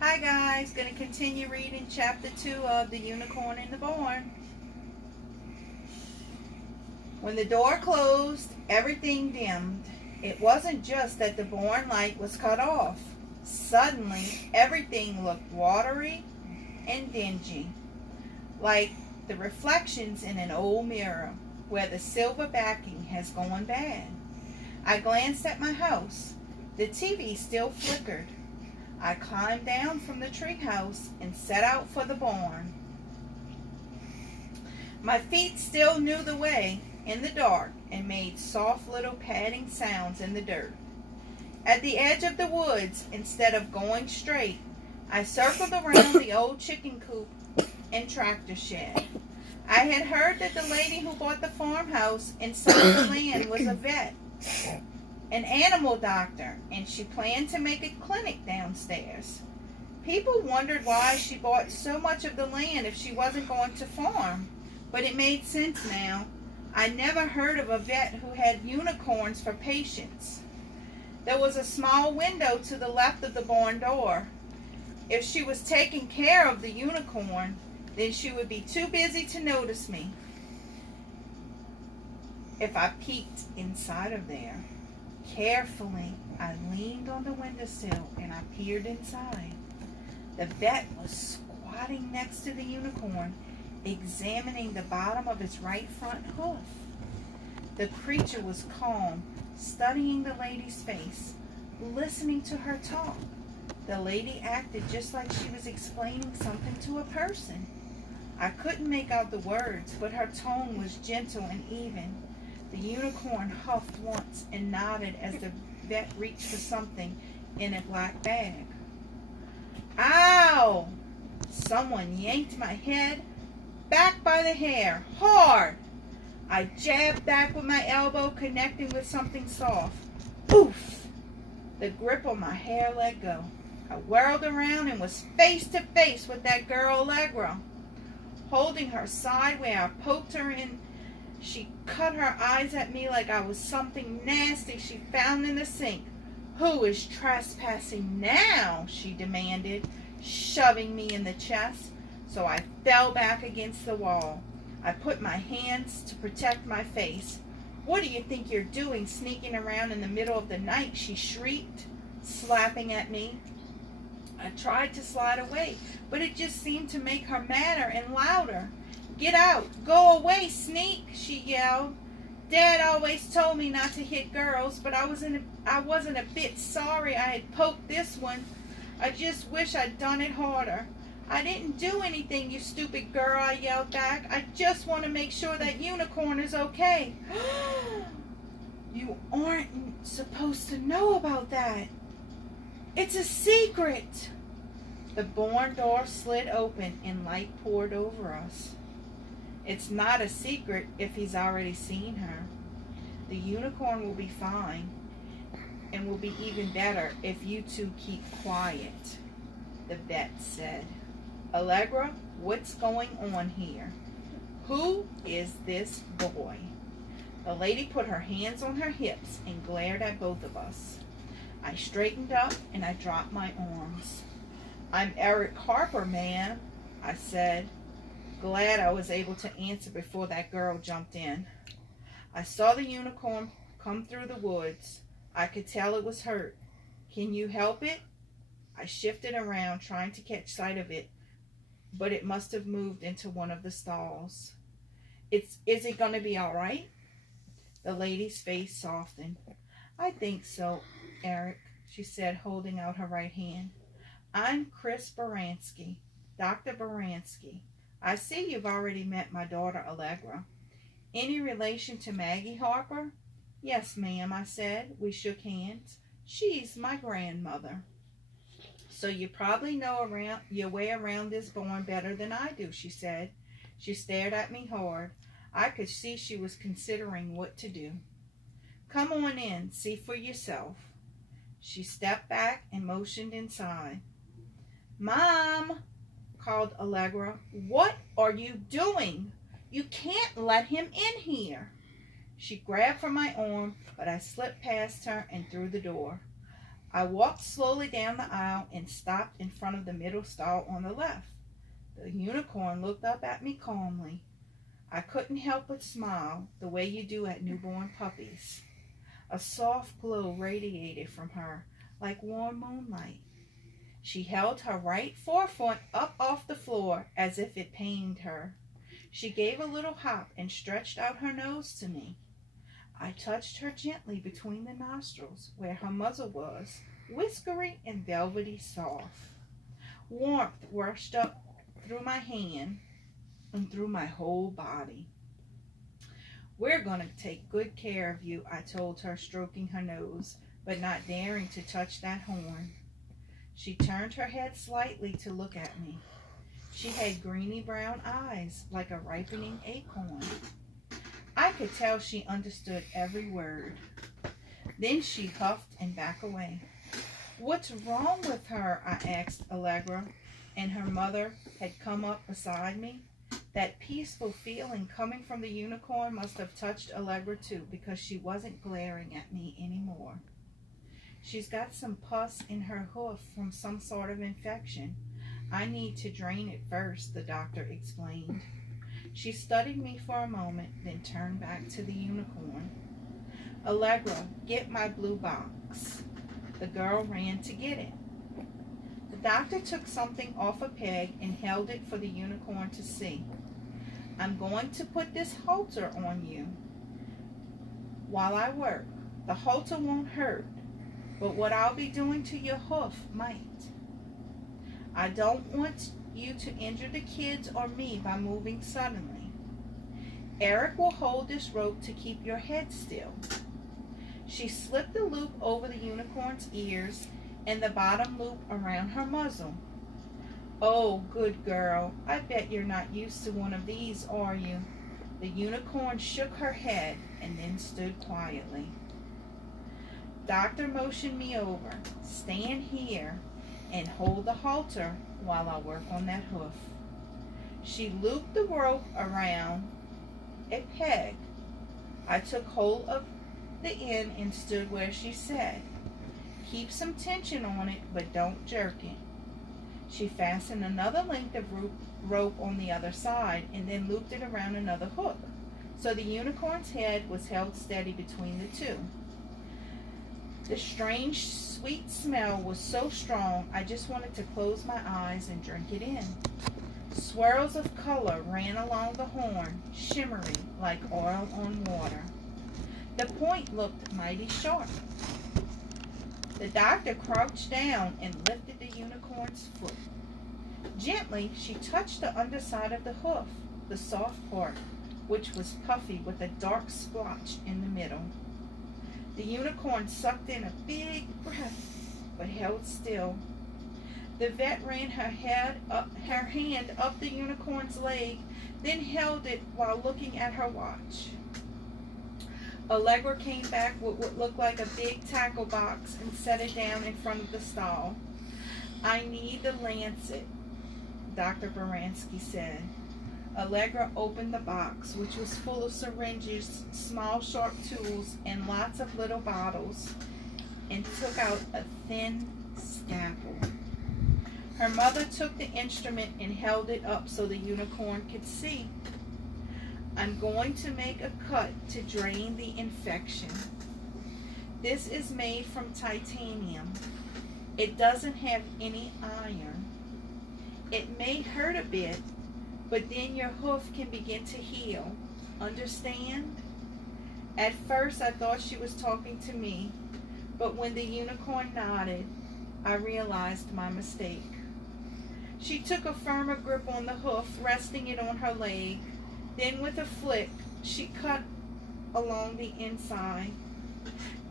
Hi guys, going to continue reading chapter 2 of The Unicorn and the Born. When the door closed, everything dimmed. It wasn't just that the born light was cut off. Suddenly, everything looked watery and dingy, like the reflections in an old mirror where the silver backing has gone bad. I glanced at my house. The TV still flickered. I climbed down from the treehouse and set out for the barn. My feet still knew the way in the dark and made soft little padding sounds in the dirt. At the edge of the woods, instead of going straight, I circled around the old chicken coop and tractor shed. I had heard that the lady who bought the farmhouse and sold the land was a vet, an animal doctor, and she planned to make a clinic downstairs. People wondered why she bought so much of the land if she wasn't going to farm, but it made sense now. I never heard of a vet who had unicorns for patients. There was a small window to the left of the barn door. If she was taking care of the unicorn, then she would be too busy to notice me if I peeked inside of there. Carefully, I leaned on the windowsill and I peered inside. The vet was squatting next to the unicorn, examining the bottom of its right front hoof. The creature was calm, studying the lady's face, listening to her talk. The lady acted just like she was explaining something to a person. I couldn't make out the words, but her tone was gentle and even. The unicorn huffed once and nodded as the vet reached for something in a black bag. Ow! Someone yanked my head back by the hair, hard. I jabbed back with my elbow, connecting with something soft. Oof! The grip on my hair let go. I whirled around and was face to face with that girl Allegra. Holding her side where I poked her in, she cut her eyes at me like I was something nasty she found in the sink. Who is trespassing now? She demanded, shoving me in the chest, so I fell back against the wall. I put my hands to protect my face. What do you think you're doing sneaking around in the middle of the night? She shrieked, slapping at me. I tried to slide away, but it just seemed to make her madder and louder. Get out! Go away, sneak! She yelled. Dad always told me not to hit girls, but I wasn't a bit sorry I had poked this one. I just wish I'd done it harder. I didn't do anything, you stupid girl, I yelled back. I just want to make sure that unicorn is okay. You aren't supposed to know about that. It's a secret. The barn door slid open and light poured over us. It's not a secret if he's already seen her. The unicorn will be fine and will be even better if you two keep quiet, the vet said. Allegra, what's going on here? Who is this boy? The lady put her hands on her hips and glared at both of us. I straightened up and I dropped my arms. I'm Eric Harper, ma'am, I said. Glad I was able to answer before that girl jumped in. I saw the unicorn come through the woods. I could tell it was hurt. Can you help it? I shifted around trying to catch sight of it, but it must have moved into one of the stalls. Is it going to be all right? The lady's face softened. I think so, Eric, she said, holding out her right hand. I'm Chris Baranski, Dr. Baranski. I see you've already met my daughter, Allegra. Any relation to Maggie Harper? Yes, ma'am, I said. We shook hands. She's my grandmother. So you probably know your way around this barn better than I do, she said. She stared at me hard. I could see she was considering what to do. Come on in, see for yourself. She stepped back and motioned inside. Mom, called Allegra, what are you doing? You can't let him in here. She grabbed for my arm, but I slipped past her and through the door. I walked slowly down the aisle and stopped in front of the middle stall on the left. The unicorn looked up at me calmly. I couldn't help but smile, the way you do at newborn puppies. A soft glow radiated from her, like warm moonlight. She held her right forefoot up off the floor as if it pained her. She gave a little hop and stretched out her nose to me. I touched her gently between the nostrils, where her muzzle was, whiskery and velvety soft. Warmth rushed up through my hand and through my whole body. "We're going to take good care of you," I told her, stroking her nose, but not daring to touch that horn. She turned her head slightly to look at me. She had greeny brown eyes, like a ripening acorn. I could tell she understood every word. Then she huffed and backed away. "What's wrong with her?" I asked Allegra, and her mother had come up beside me. That peaceful feeling coming from the unicorn must have touched Allegra too, because she wasn't glaring at me anymore. "She's got some pus in her hoof from some sort of infection. I need to drain it first," the doctor explained. She studied me for a moment, then turned back to the unicorn. "Allegra, get my blue box." The girl ran to get it. The doctor took something off a peg and held it for the unicorn to see. "I'm going to put this halter on you while I work. The halter won't hurt, but what I'll be doing to your hoof might. I don't want you to injure the kids or me by moving suddenly. Eric will hold this rope to keep your head still." She slipped the loop over the unicorn's ears and the bottom loop around her muzzle. "Oh, good girl. I bet you're not used to one of these, are you?" The unicorn shook her head and then stood quietly. Doctor motioned me over. "Stand here and hold the halter while I work on that hoof." She looped the rope around a peg. I took hold of the end and stood where she said. "Keep some tension on it, but don't jerk it." She fastened another length of rope on the other side and then looped it around another hook, so the unicorn's head was held steady between the two. The strange, sweet smell was so strong I just wanted to close my eyes and drink it in. Swirls of color ran along the horn, shimmering like oil on water. The point looked mighty sharp. The doctor crouched down and lifted the unicorn's foot. Gently, she touched the underside of the hoof, the soft part, which was puffy with a dark splotch in the middle. The unicorn sucked in a big breath, but held still. The vet ran her hand up the unicorn's leg, then held it while looking at her watch. Allegra came back with what looked like a big tackle box and set it down in front of the stall. "I need the lancet," Dr. Baranski said. Allegra opened the box, which was full of syringes, small sharp tools, and lots of little bottles, and took out a thin scalpel. Her mother took the instrument and held it up so the unicorn could see. "I'm going to make a cut to drain the infection. This is made from titanium. It doesn't have any iron. It may hurt a bit, but then your hoof can begin to heal. Understand?" At first I thought she was talking to me, but when the unicorn nodded, I realized my mistake. She took a firmer grip on the hoof, resting it on her leg. Then with a flick, she cut along the inside.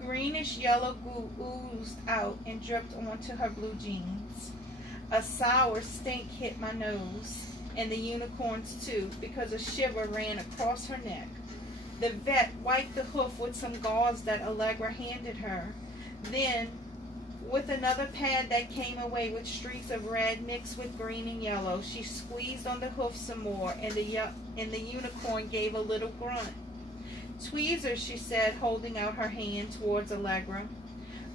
Greenish yellow goo oozed out and dripped onto her blue jeans. A sour stink hit my nose, and the unicorn's too, because a shiver ran across her neck. The vet wiped the hoof with some gauze that Allegra handed her. Then, with another pad that came away with streaks of red mixed with green and yellow, she squeezed on the hoof some more, and the unicorn gave a little grunt. "Tweezers," she said, holding out her hand towards Allegra.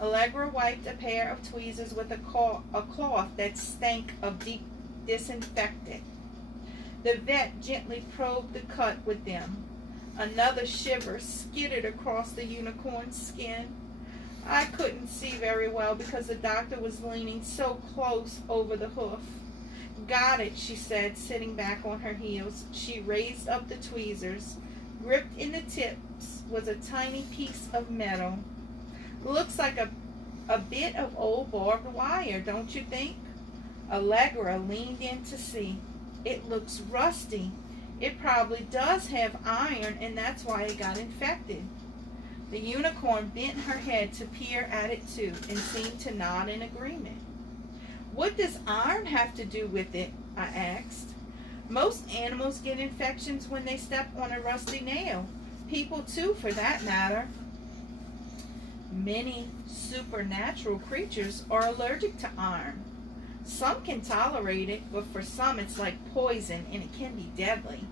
Allegra wiped a pair of tweezers with a cloth that stank of deep disinfectant. The vet gently probed the cut with them. Another shiver skidded across the unicorn's skin. I couldn't see very well because the doctor was leaning so close over the hoof. Got it, she said, sitting back on her heels. She raised up the tweezers. Gripped in the tips was a tiny piece of metal. Looks like a bit of old barbed wire, don't you think? Allegra leaned in to see. It looks rusty. It probably does have iron, and that's why it got infected. The unicorn bent her head to peer at it too, and seemed to nod in agreement. What does iron have to do with it? I asked. Most animals get infections when they step on a rusty nail. People too, for that matter. Many supernatural creatures are allergic to iron. Some can tolerate it, but for some it's like poison and it can be deadly,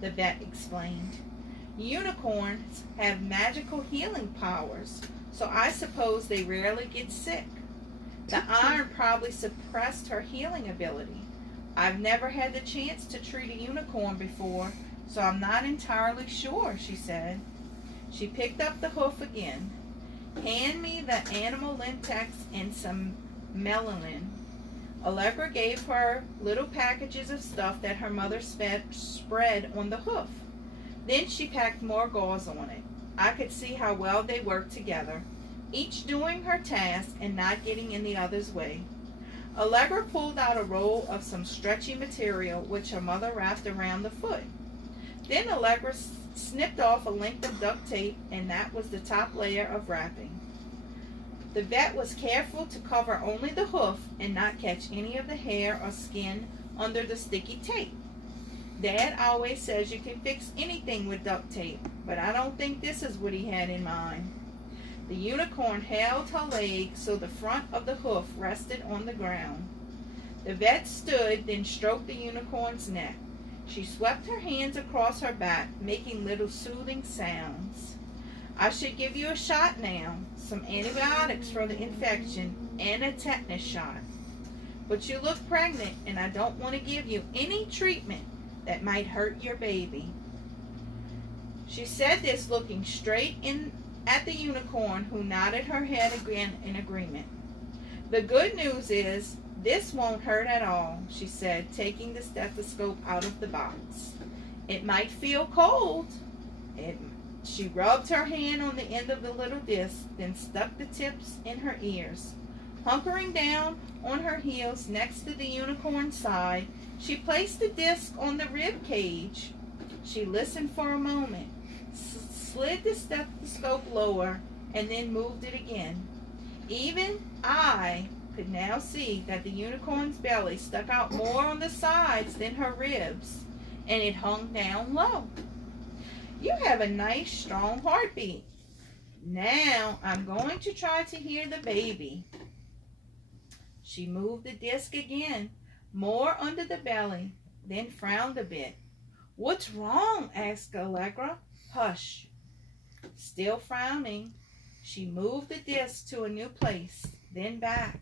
the vet explained. Unicorns have magical healing powers, so I suppose they rarely get sick. The iron probably suppressed her healing ability. I've never had the chance to treat a unicorn before, so I'm not entirely sure, she said. She picked up the hoof again. Hand me the animal Lintex and some melanin. Allegra gave her little packages of stuff that her mother spread on the hoof. Then she packed more gauze on it. I could see how well they worked together, each doing her task and not getting in the other's way. Allegra pulled out a roll of some stretchy material which her mother wrapped around the foot. Then Allegra snipped off a length of duct tape, and that was the top layer of wrapping. The vet was careful to cover only the hoof and not catch any of the hair or skin under the sticky tape. Dad always says you can fix anything with duct tape, but I don't think this is what he had in mind. The unicorn held her leg so the front of the hoof rested on the ground. The vet stood, then stroked the unicorn's neck. She swept her hands across her back, making little soothing sounds. I should give you a shot now, some antibiotics for the infection, and a tetanus shot. But you look pregnant, and I don't want to give you any treatment that might hurt your baby. She said this looking straight in at the unicorn, who nodded her head again in agreement. The good news is, this won't hurt at all, she said, taking the stethoscope out of the box. It might feel cold. She rubbed her hand on the end of the little disc, then stuck the tips in her ears. Hunkering down on her heels next to the unicorn's side, she placed the disc on the rib cage. She listened for a moment, slid the stethoscope lower, and then moved it again. Even I could now see that the unicorn's belly stuck out more on the sides than her ribs, and it hung down low. You have a nice, strong heartbeat. Now I'm going to try to hear the baby. She moved the disc again, more under the belly, then frowned a bit. What's wrong? Asked Allegra. Hush. Still frowning, she moved the disc to a new place, then back,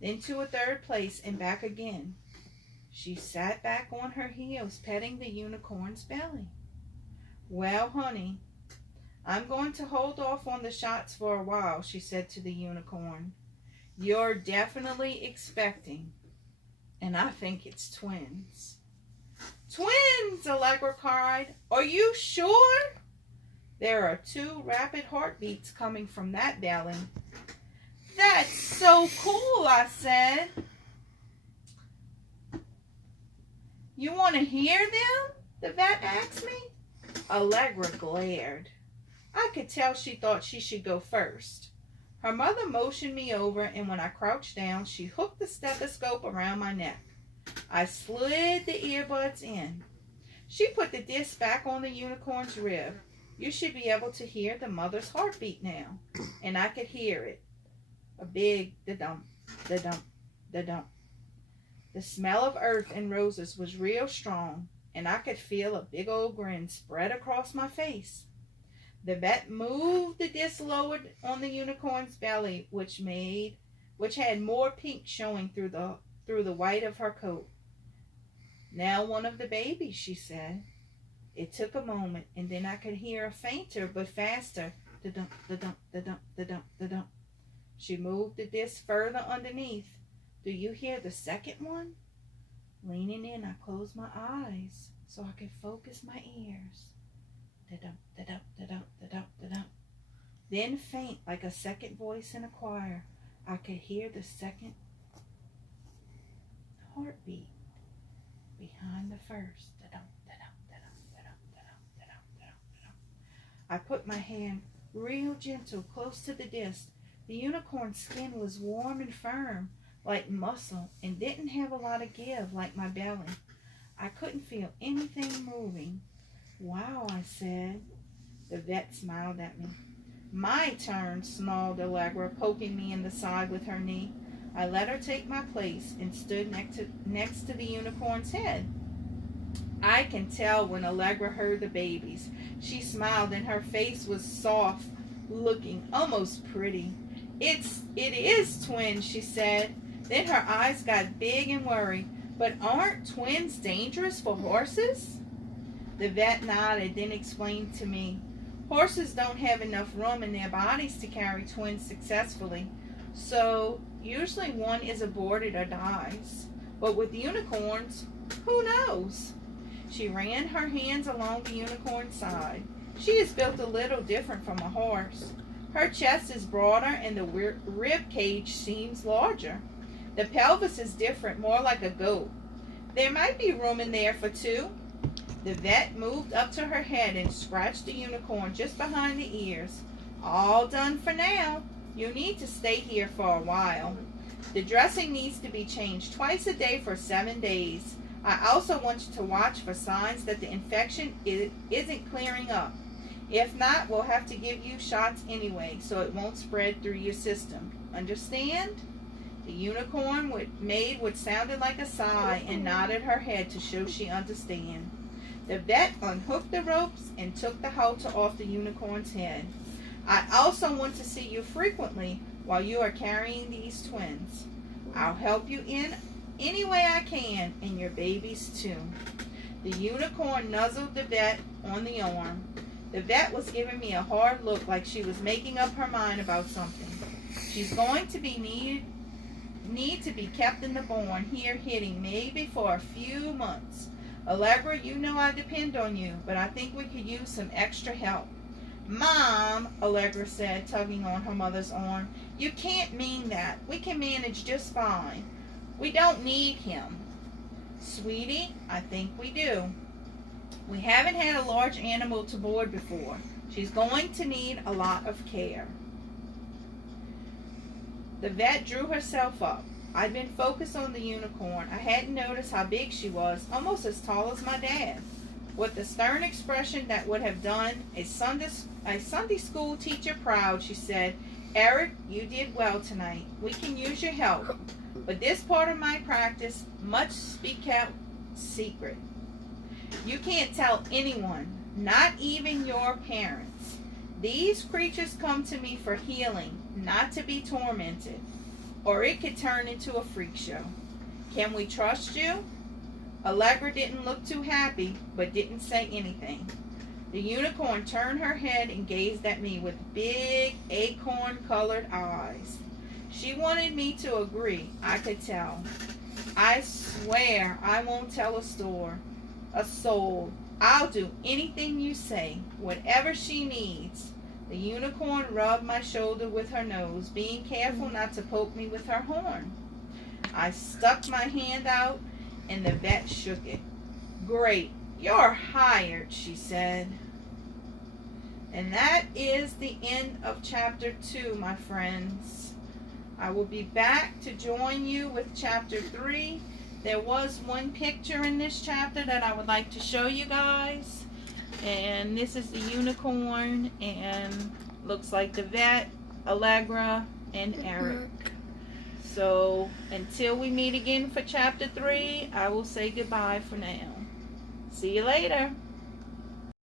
then to a third place and back again. She sat back on her heels, petting the unicorn's belly. Well, honey, I'm going to hold off on the shots for a while, she said to the unicorn. You're definitely expecting, and I think it's twins. Twins, Allegra cried. Are you sure? There are 2 rapid heartbeats coming from that belly. That's so cool, I said. You want to hear them? The vet asked me. Allegra glared. I could tell she thought she should go first. Her mother motioned me over, and when I crouched down, she hooked the stethoscope around my neck. I slid the earbuds in. She put the disc back on the unicorn's rib. You should be able to hear the mother's heartbeat now. And I could hear it. A big da-dump, da-dump, da-dump. The smell of earth and roses was real strong, and I could feel a big old grin spread across my face. The vet moved the disc lowered on the unicorn's belly, which had more pink showing through the white of her coat. Now one of the babies, she said. It took a moment, and then I could hear a fainter but faster da-dum, da-dum, da-dum, da-dum, da-dum. She moved the disc further underneath. Do you hear the second one? Leaning in, I closed my eyes so I could focus my ears. Da-dum, da-dum, da-dum, da-dum, da-dum. Then faint like a second voice in a choir, I could hear the second heartbeat behind the first. Da-dum, da-dum, da-dum, da-dum, da-dum, da-dum, da-dum, da-dum. I put my hand real gentle close to the disc. The unicorn's skin was warm and firm, like muscle, and didn't have a lot of give like my belly. I couldn't feel anything moving. Wow, I said. The vet smiled at me. My turn, snarled Allegra, poking me in the side with her knee. I let her take my place and stood next to the unicorn's head. I can tell when Allegra heard the babies. She smiled and her face was soft looking, almost pretty. It is twins, she said. Then her eyes got big and worried. But aren't twins dangerous for horses? The vet nodded, then explained to me. Horses don't have enough room in their bodies to carry twins successfully, so usually one is aborted or dies. But with unicorns, who knows? She ran her hands along the unicorn's side. She is built a little different from a horse. Her chest is broader and the rib cage seems larger. The pelvis is different, more like a goat. There might be room in there for two. The vet moved up to her head and scratched the unicorn just behind the ears. All done for now. You need to stay here for a while. The dressing needs to be changed twice a day for 7 days. I also want you to watch for signs that the infection isn't clearing up. If not, we'll have to give you shots anyway, so it won't spread through your system. Understand? The unicorn made what sounded like a sigh and nodded her head to show she understood. The vet unhooked the ropes and took the halter off the unicorn's head. I also want to see you frequently while you are carrying these twins. I'll help you in any way I can, and your babies too. The unicorn nuzzled the vet on the arm. The vet was giving me a hard look like she was making up her mind about something. She's going to need to be kept in the barn here hitting maybe for a few months. Allegra, you know I depend on you, but I think we could use some extra help. Mom, Allegra said, tugging on her mother's arm, you can't mean that. We can manage just fine. We don't need him. Sweetie, I think we do. We haven't had a large animal to board before. She's going to need a lot of care. The vet drew herself up. I'd been focused on the unicorn. I hadn't noticed how big she was, almost as tall as my dad. With a stern expression that would have done a Sunday school teacher proud, she said, Eric, you did well tonight. We can use your help. But this part of my practice must be kept secret. You can't tell anyone, not even your parents. These creatures come to me for healing, not to be tormented. Or it could turn into a freak show. Can we trust you? Allegra didn't look too happy, but didn't say anything. The unicorn turned her head and gazed at me with big acorn-colored eyes. She wanted me to agree, I could tell. I swear I won't tell a soul. I'll do anything you say, whatever she needs. The unicorn rubbed my shoulder with her nose, being careful not to poke me with her horn. I stuck my hand out, and the vet shook it. Great, you're hired, she said. And that is the end of chapter 2, my friends. I will be back to join you with chapter 3. There was one picture in this chapter that I would like to show you guys. And this is the unicorn, and looks like the vet, Allegra, and Eric. So until we meet again for chapter 3, I will say goodbye for now. See you later.